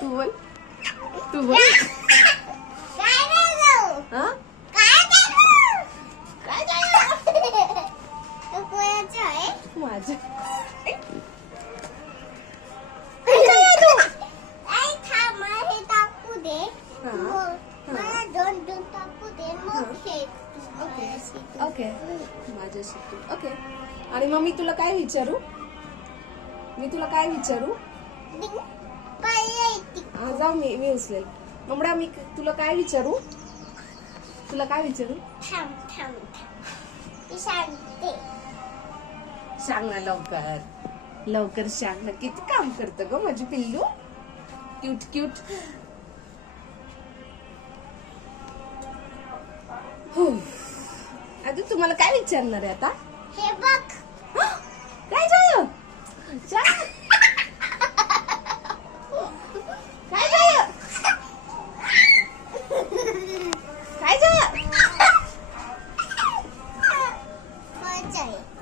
तू बोल, तू बोल. हा? माझं ओके, माझ्याशी तू. ओके. आणि मग मी तुला काय विचारू? हा, जाऊ मी उचलेल. ममडा, मी तुला काय विचारू? सांग ना लवकर सांग ना. किती काम करतं ग माझी पिल्लू, क्यूट. आता तुम्हाला काय विचारणार आहे आता? हे बघ. काय झालं?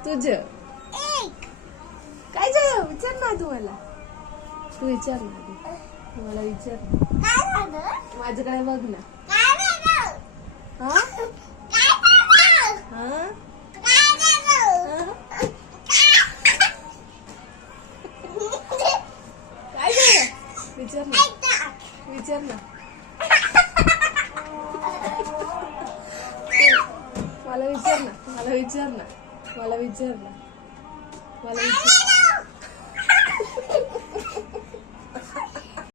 तुझं काय झालं? विचार ना तुम्हाला. तू विचार ना. मला विचार. माझं काय बघ ना. हा? काय झालं? विचार ना. मला विचार ना.